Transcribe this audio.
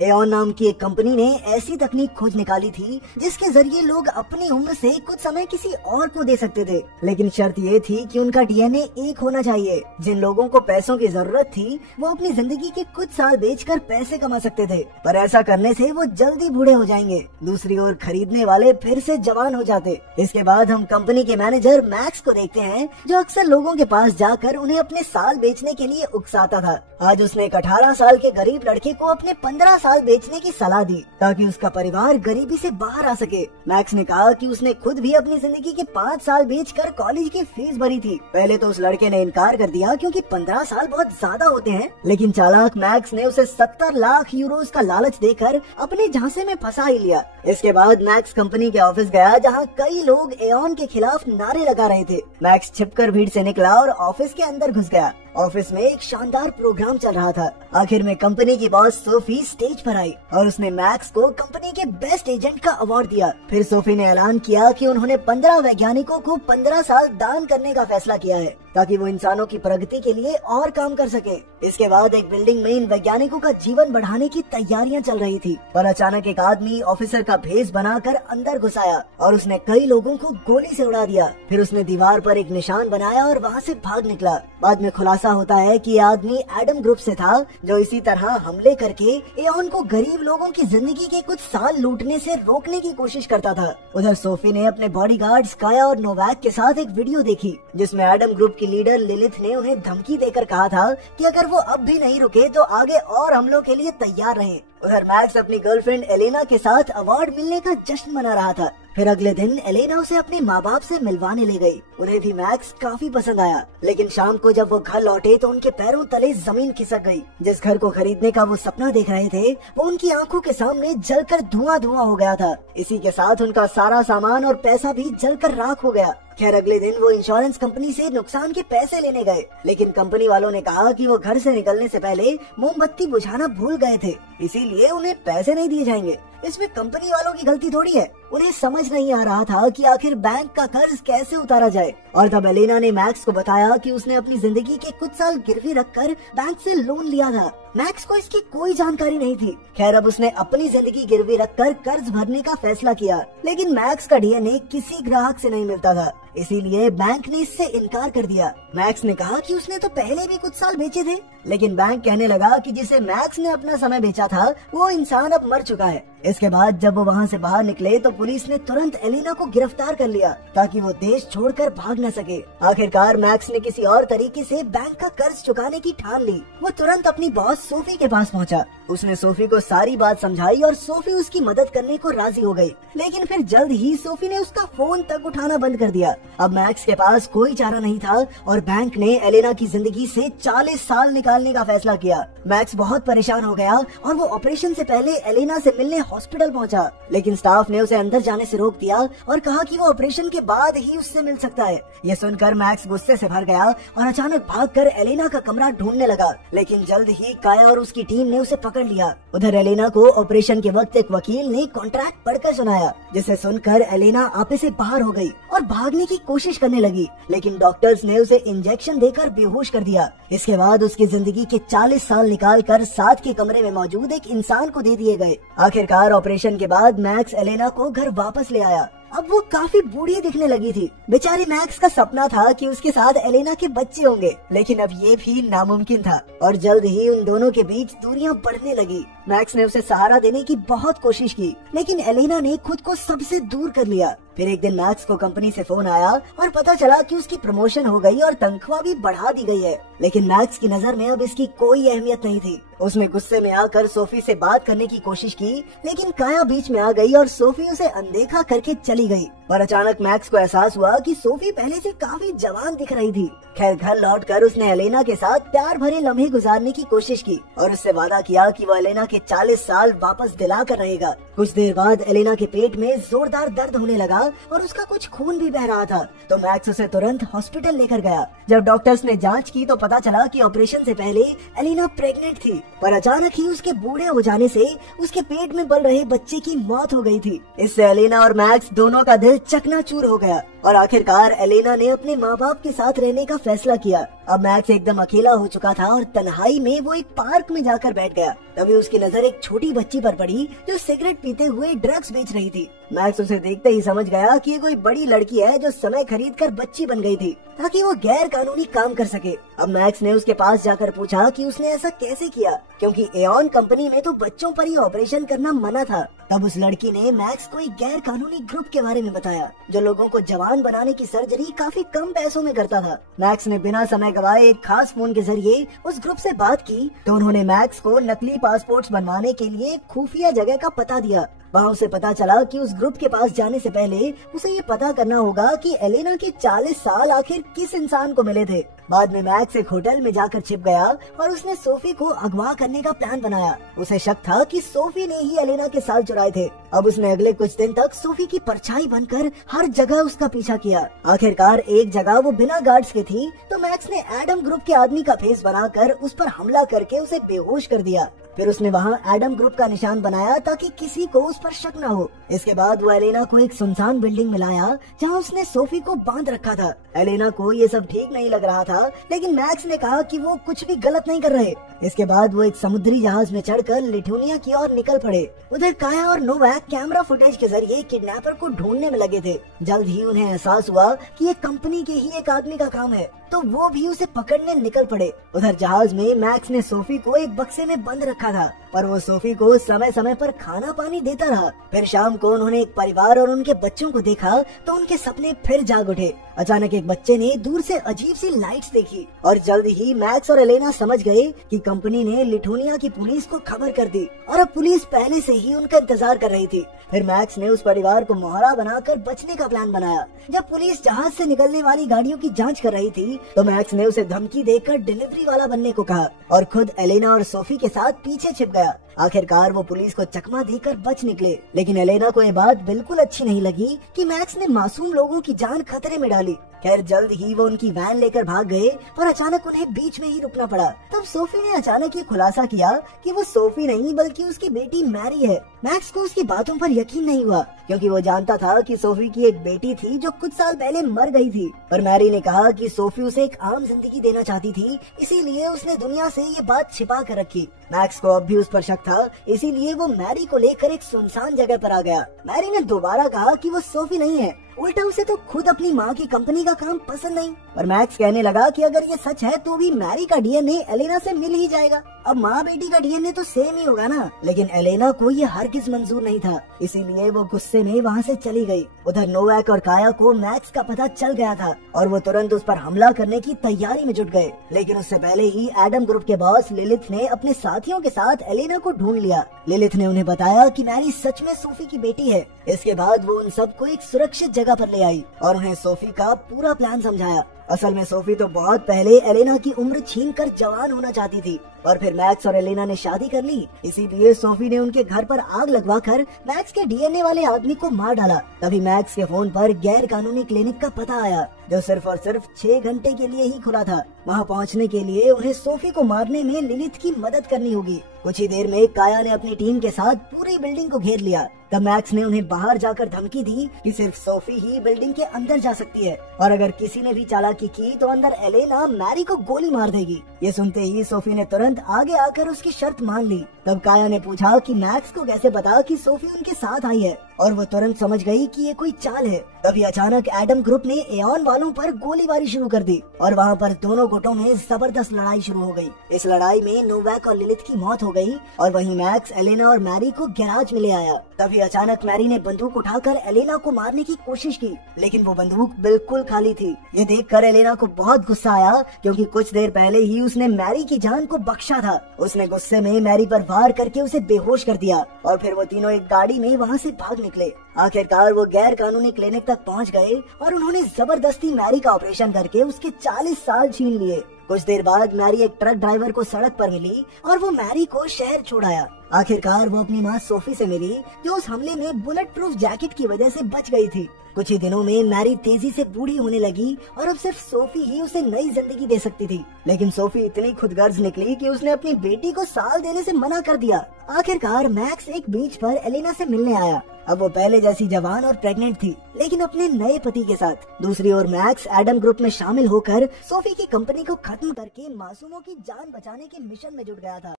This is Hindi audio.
एऑन नाम की एक कंपनी ने ऐसी तकनीक खोज निकाली थी जिसके जरिए लोग अपनी उम्र से कुछ समय किसी और को दे सकते थे, लेकिन शर्त ये थी कि उनका डीएनए एक होना चाहिए। जिन लोगों को पैसों की जरूरत थी वो अपनी जिंदगी के कुछ साल बेचकर पैसे कमा सकते थे, पर ऐसा करने से वो जल्दी बूढ़े हो जाएंगे। दूसरी ओर खरीदने वाले फिर से जवान हो जाते। इसके बाद हम कंपनी के मैनेजर मैक्स को देखते हैं, जो अक्सर लोगों के पास जाकर उन्हें अपने साल बेचने के लिए उकसाता था। आज उसने एक 18 साल के गरीब लड़के को अपने 15 साल बेचने की सलाह दी ताकि उसका परिवार गरीबी से बाहर आ सके। मैक्स ने कहा कि उसने खुद भी अपनी जिंदगी के 5 साल बेचकर कॉलेज की फीस भरी थी। पहले तो उस लड़के ने इनकार कर दिया क्योंकि 15 साल बहुत ज्यादा होते हैं, लेकिन चालाक मैक्स ने उसे 70 लाख यूरोज का लालच देकर अपने झांसे में फंसा ही लिया। इसके बाद मैक्स कंपनी के ऑफिस गया जहाँ कई लोग एऑन के खिलाफ नारे लगा रहे थे। मैक्स छिपकर भीड़ से निकला और ऑफिस के अंदर घुस गया। ऑफिस में एक शानदार प्रोग्राम चल रहा था। आखिर में कंपनी की बॉस सोफी स्टेज पर आई और उसने मैक्स को कंपनी के बेस्ट एजेंट का अवार्ड दिया। फिर सोफी ने ऐलान किया कि उन्होंने 15 वैज्ञानिकों को 15 साल दान करने का फैसला किया है ताकि वो इंसानों की प्रगति के लिए और काम कर सके। इसके बाद एक बिल्डिंग में इन वैज्ञानिकों का जीवन बढ़ाने की तैयारियां चल रही थी, पर अचानक एक आदमी ऑफिसर का भेष बनाकर अंदर घुस आया और उसने कई लोगों को गोली से उड़ा दिया। फिर उसने दीवार पर एक निशान बनाया और वहाँ से भाग निकला। बाद में खुलासा होता है कि यह आदमी एडम ग्रुप से था, जो इसी तरह हमले करके एऑन को गरीब लोगों की जिंदगी के कुछ साल लूटने से रोकने की कोशिश करता था। उधर सोफी ने अपने बॉडीगार्ड्स काया और नोवैक के साथ एक वीडियो देखी जिसमें एडम ग्रुप की लीडर लिलिथ ने उन्हें धमकी देकर कहा था कि अगर वो अब भी नहीं रुके तो आगे और हमलों के लिए तैयार रहें। उधर मैक्स अपनी गर्लफ्रेंड एलेना के साथ अवार्ड मिलने का जश्न मना रहा था। फिर अगले दिन एलेना उसे अपने माँ बाप से मिलवाने ले गई। उन्हें भी मैक्स काफी पसंद आया, लेकिन शाम को जब वो घर लौटे तो उनके पैरों तले जमीन खिसक गई। जिस घर को खरीदने का वो सपना देख रहे थे वो उनकी आंखों के सामने जलकर धुआं धुआं हो गया था। इसी के साथ उनका सारा सामान और पैसा भी जलकर राख हो गया। खैर अगले दिन वो इंश्योरेंस कंपनी से नुकसान के पैसे लेने गए, लेकिन कंपनी वालों ने कहा कि वो घर से निकलने से पहले मोमबत्ती बुझाना भूल गए थे, इसीलिए उन्हें पैसे नहीं दिए जाएंगे। इसमें कंपनी वालों की गलती थोड़ी है। उन्हें समझ नहीं आ रहा था कि आखिर बैंक का कर्ज कैसे उतारा जाए, और तब एलेना ने मैक्स को बताया कि उसने अपनी जिंदगी के कुछ साल गिरवी रखकर बैंक से लोन लिया था। मैक्स को इसकी कोई जानकारी नहीं थी। खैर अब उसने अपनी जिंदगी गिरवी रखकर कर्ज भरने का फैसला किया, लेकिन मैक्स का डीएनए किसी ग्राहक से नहीं मिलता था, इसीलिए बैंक ने इससे इनकार कर दिया। मैक्स ने कहा कि उसने तो पहले भी कुछ साल बेचे थे, लेकिन बैंक कहने लगा कि जिसे मैक्स ने अपना समय बेचा था वो इंसान अब मर चुका है। इसके बाद जब वो वहाँ से बाहर निकले तो पुलिस ने तुरंत एलेना को गिरफ्तार कर लिया ताकि वो देश छोड़कर भाग न सके। आखिरकार मैक्स ने किसी और तरीके से बैंक का कर्ज चुकाने की ठान ली। वो तुरंत अपनी बॉस सोफी के पास पहुँचा। उसने सोफी को सारी बात समझाई और सोफी उसकी मदद करने को राजी हो गई, लेकिन फिर जल्द ही सोफी ने उसका फोन तक उठाना बंद कर दिया। अब मैक्स के पास कोई चारा नहीं था और बैंक ने एलेना की जिंदगी से 40 साल निकालने का फैसला किया। मैक्स बहुत परेशान हो गया और वो ऑपरेशन से पहले एलेना से मिलने हॉस्पिटल पहुंचा, लेकिन स्टाफ ने उसे अंदर जाने से रोक दिया और कहा कि वो ऑपरेशन के बाद ही उससे मिल सकता है। ये सुनकर मैक्स गुस्से से भर गया और अचानक भागकर एलेना का कमरा ढूंढने लगा, लेकिन जल्द ही काया और उसकी टीम ने उसे पकड़ लिया। उधर एलेना को ऑपरेशन के वक्त एक वकील ने कॉन्ट्रैक्ट पढ़कर सुनाया, जिसे सुनकर एलेना आपे से बाहर हो गई और भागने की कोशिश करने लगी, लेकिन डॉक्टर्स ने उसे इंजेक्शन देकर बेहोश कर दिया। इसके बाद उसकी जिंदगी के 40 साल निकालकर साथ के कमरे में मौजूद एक इंसान को दे दिए गए। आखिरकार ऑपरेशन के बाद मैक्स एलेना को घर वापस ले आया। अब वो काफी बूढ़ी दिखने लगी थी। बेचारे मैक्स का सपना था कि उसके साथ एलेना के बच्चे होंगे, लेकिन अब ये भी नामुमकिन था और जल्द ही उन दोनों के बीच दूरियां बढ़ने लगी। मैक्स ने उसे सहारा देने की बहुत कोशिश की, लेकिन एलेना ने खुद को सबसे दूर कर लिया। फिर एक दिन मैक्स को कंपनी से फोन आया और पता चला कि उसकी प्रमोशन हो गई और तनख्वाह भी बढ़ा दी गई है, लेकिन मैक्स की नजर में अब इसकी कोई अहमियत नहीं थी। उसने गुस्से में आकर सोफी से बात करने की कोशिश की, लेकिन काया बीच में आ गई और सोफी उसे अनदेखा करके चली गई। और अचानक मैक्स को एहसास हुआ कि सोफी पहले से काफी जवान दिख रही थी। खैर घर लौटकर उसने एलेना के साथ प्यार भरे लम्हे गुजारने की कोशिश की और उससे वादा किया कि वो एलेना के 40 साल वापस दिला कर रहेगा। कुछ देर बाद एलेना के पेट में जोरदार दर्द होने लगा और उसका कुछ खून भी बह रहा था, तो मैक्स उसे तुरंत हॉस्पिटल लेकर गया। जब डॉक्टर्स ने जांच की तो पता चला कि ऑपरेशन से पहले एलेना प्रेग्नेंट थी, पर अचानक ही उसके बूढ़े हो जाने से उसके पेट में पल रहे बच्चे की मौत हो गई थी। इससे एलेना और मैक्स दोनों का दिल चकनाचूर हो गया और आखिरकार एलेना ने अपने माँ बाप के साथ रहने का फैसला किया। अब मैक्स एकदम अकेला हो चुका था और तन्हाई में वो एक पार्क में जाकर बैठ गया। तभी उसकी नजर एक छोटी बच्ची पर पड़ी जो सिगरेट पीते हुए ड्रग्स बेच रही थी। मैक्स उसे देखते ही समझ गया कि ये कोई बड़ी लड़की है जो समय खरीद कर बच्ची बन गई थी ताकि वो गैर कानूनी काम कर सके। अब मैक्स ने उसके पास जाकर पूछा कि उसने ऐसा कैसे किया, क्योंकि एऑन कंपनी में तो बच्चों पर ही ऑपरेशन करना मना था। तब उस लड़की ने मैक्स को एक गैर कानूनी ग्रुप के बारे में बताया जो लोगों को जवान बनाने की सर्जरी काफी कम पैसों में करता था। मैक्स ने बिना समय गवाए एक खास फोन के जरिए उस ग्रुप से बात की तो उन्होंने मैक्स को नकली पासपोर्ट्स बनवाने के लिए खुफिया जगह का पता दिया। वहाँ उसे पता चला कि उस ग्रुप के पास जाने से पहले उसे ये पता करना होगा कि एलेना के 40 साल आखिर किस इंसान को मिले थे। बाद में मैक्स एक होटल में जाकर छिप गया और उसने सोफी को अगवा करने का प्लान बनाया। उसे शक था कि सोफी ने ही एलेना के साल चुराए थे। अब उसने अगले कुछ दिन तक सोफी की परछाई बनकर हर जगह उसका पीछा किया। आखिरकार एक जगह वो बिना गार्ड्स के थी तो मैक्स ने एडम ग्रुप के आदमी का फेस बनाकर उस पर हमला करके उसे बेहोश कर दिया। फिर उसने वहाँ एडम ग्रुप का निशान बनाया ताकि किसी को उस पर शक न हो। इसके बाद वो एलेना को एक सुनसान बिल्डिंग में लाया जहाँ उसने सोफी को बांध रखा था। एलेना को ये सब ठीक नहीं लग रहा था, लेकिन मैक्स ने कहा कि वो कुछ भी गलत नहीं कर रहे। इसके बाद वो एक समुद्री जहाज में चढ़कर लिथुआनिया की ओर निकल पड़े। उधर काया और नोवाक कैमरा फुटेज के जरिए किडनैपर को ढूंढने में लगे थे। जल्द ही उन्हें एहसास हुआ कि ये कंपनी के ही एक आदमी का काम है, तो वो भी उसे पकड़ने निकल पड़े। उधर जहाज में मैक्स ने सोफी को एक बक्से में बंद रखा था, पर वो सोफी को समय समय पर खाना पानी देता रहा। फिर शाम को उन्होंने एक परिवार और उनके बच्चों को देखा तो उनके सपने फिर जाग उठे। अचानक एक बच्चे ने दूर से अजीब सी लाइट्स देखी और जल्द ही मैक्स और एलेना समझ गए कि कंपनी ने लिथुआनिया की पुलिस को खबर कर दी और अब पुलिस पहले से ही उनका इंतजार कर रही थी। फिर मैक्स ने उस परिवार को मोहरा बनाकर बचने का प्लान बनाया। जब पुलिस जहाज से निकलने वाली गाड़ियों की जांच कर रही थी तो मैक्स ने उसे धमकी देकर डिलीवरी वाला बनने को कहा और खुद एलेना और सोफी के साथ पीछे छिप गया। आखिरकार वो पुलिस को चकमा देकर बच निकले, लेकिन एलेना को ये बात बिल्कुल अच्छी नहीं लगी कि मैक्स ने मासूम लोगों की जान खतरे में डाली। खैर जल्द ही वो उनकी वैन लेकर भाग गए और अचानक उन्हें बीच में ही रुकना पड़ा। तब सोफी ने अचानक ये खुलासा किया कि वो सोफी नहीं बल्कि उसकी बेटी मैरी है। मैक्स को उसकी बातों पर यकीन नहीं हुआ क्योंकि वो जानता था कि सोफी की एक बेटी थी जो कुछ साल पहले मर गई थी। पर मैरी ने कहा कि सोफी उसे एक आम जिंदगी देना चाहती थी, इसीलिए उसने दुनिया से ये बात छिपा कर रखी। मैक्स को अब भी उस पर शक था, इसीलिए वो मैरी को लेकर एक सुनसान जगह पर आ गया। मैरी ने दोबारा कहा कि वो सोफी नहीं है, उल्टा उसे तो खुद अपनी माँ की कंपनी का काम पसंद नहीं। पर मैक्स कहने लगा कि अगर ये सच है तो भी मैरी का डीएनए एलेना से मिल ही जाएगा। अब माँ बेटी का डीएनए तो सेम ही होगा ना। लेकिन एलेना को ये हरगिज मंजूर नहीं था, इसीलिए वो गुस्से में वहाँ से चली गई। उधर नोवाक और काया को मैक्स का पता चल गया था और वो तुरंत उस पर हमला करने की तैयारी में जुट गए। लेकिन उससे पहले ही एडम ग्रुप के बॉस लिलिथ ने अपने साथियों के साथ एलेना को ढूंढ लिया। लिलिथ ने उन्हें बताया कि मैरी सच में सोफी की बेटी है। इसके बाद वो उन सबको एक सुरक्षित जगह पर ले आई और उन्हें सोफी का पूरा प्लान समझाया। असल में सोफी तो बहुत पहले एलेना की उम्र छीनकर जवान होना चाहती थी और फिर मैक्स और एलेना ने शादी कर ली। इसीलिए सोफी ने उनके घर पर आग लगवाकर मैक्स के डीएनए वाले आदमी को मार डाला। तभी मैक्स के फोन पर गैर कानूनी क्लिनिक का पता आया जो सिर्फ और सिर्फ 6 घंटे के लिए ही खुला था। वहाँ पहुँचने के लिए उन्हें सोफी को मारने में लिलिथ की मदद करनी होगी। कुछ ही देर में काया ने अपनी टीम के साथ पूरी बिल्डिंग को घेर लिया। तब मैक्स ने उन्हें बाहर जाकर धमकी दी कि सिर्फ सोफी ही बिल्डिंग के अंदर जा सकती है और अगर किसी ने भी चालाकी की तो अंदर एलेना मैरी को गोली मार देगी। ये सुनते ही सोफी ने तुरंत आगे आकर उसकी शर्त मान ली। तब काया ने पूछा कि मैक्स को कैसे पता कि सोफी उनके साथ आई है और वो तुरंत समझ गई कि ये कोई चाल है। तभी अचानक एडम ग्रुप ने एऑन वालों पर गोलीबारी शुरू कर दी और वहाँ पर दोनों गुटों में जबरदस्त लड़ाई शुरू हो गई। इस लड़ाई में नोवाक और लिलिथ की मौत हो गई और वहीं मैक्स एलेना और मैरी को गैराज में ले आया। तभी अचानक मैरी ने बंदूक उठाकर एलेना को मारने की कोशिश की, लेकिन वो बंदूक बिल्कुल खाली थी। ये देखकर एलेना को बहुत गुस्सा आया क्योंकि कुछ देर पहले ही उसने मैरी की जान को बख्शा था। उसने गुस्से में मैरी पर वार करके उसे बेहोश कर दिया और फिर वो तीनों एक गाड़ी में वहाँ से भाग निकले। आखिरकार वो गैर कानूनी क्लिनिक तक पहुँच गए और उन्होंने जबरदस्ती मैरी का ऑपरेशन करके उसके 40 साल छीन लिए। कुछ देर बाद मैरी एक ट्रक ड्राइवर को सड़क पर मिली और वो मैरी को शहर छोड़ाया। आखिरकार वो अपनी माँ सोफी से मिली, जो उस हमले में बुलेट प्रूफ जैकेट की वजह से बच गई थी। कुछ ही दिनों में मैरी तेजी से बूढ़ी होने लगी और अब सिर्फ सोफी ही उसे नई जिंदगी दे सकती थी। लेकिन सोफी इतनी खुदगर्ज निकली कि उसने अपनी बेटी को साल देने से मना कर दिया। आखिरकार मैक्स एक बीच पर एलिना से मिलने आया। अब वो पहले जैसी जवान और प्रेग्नेंट थी, लेकिन अपने नए पति के साथ। दूसरी ओर मैक्स एडम ग्रुप में शामिल होकर सोफी की कंपनी को खत्म करके मासूमों की जान बचाने के मिशन में जुट गया था।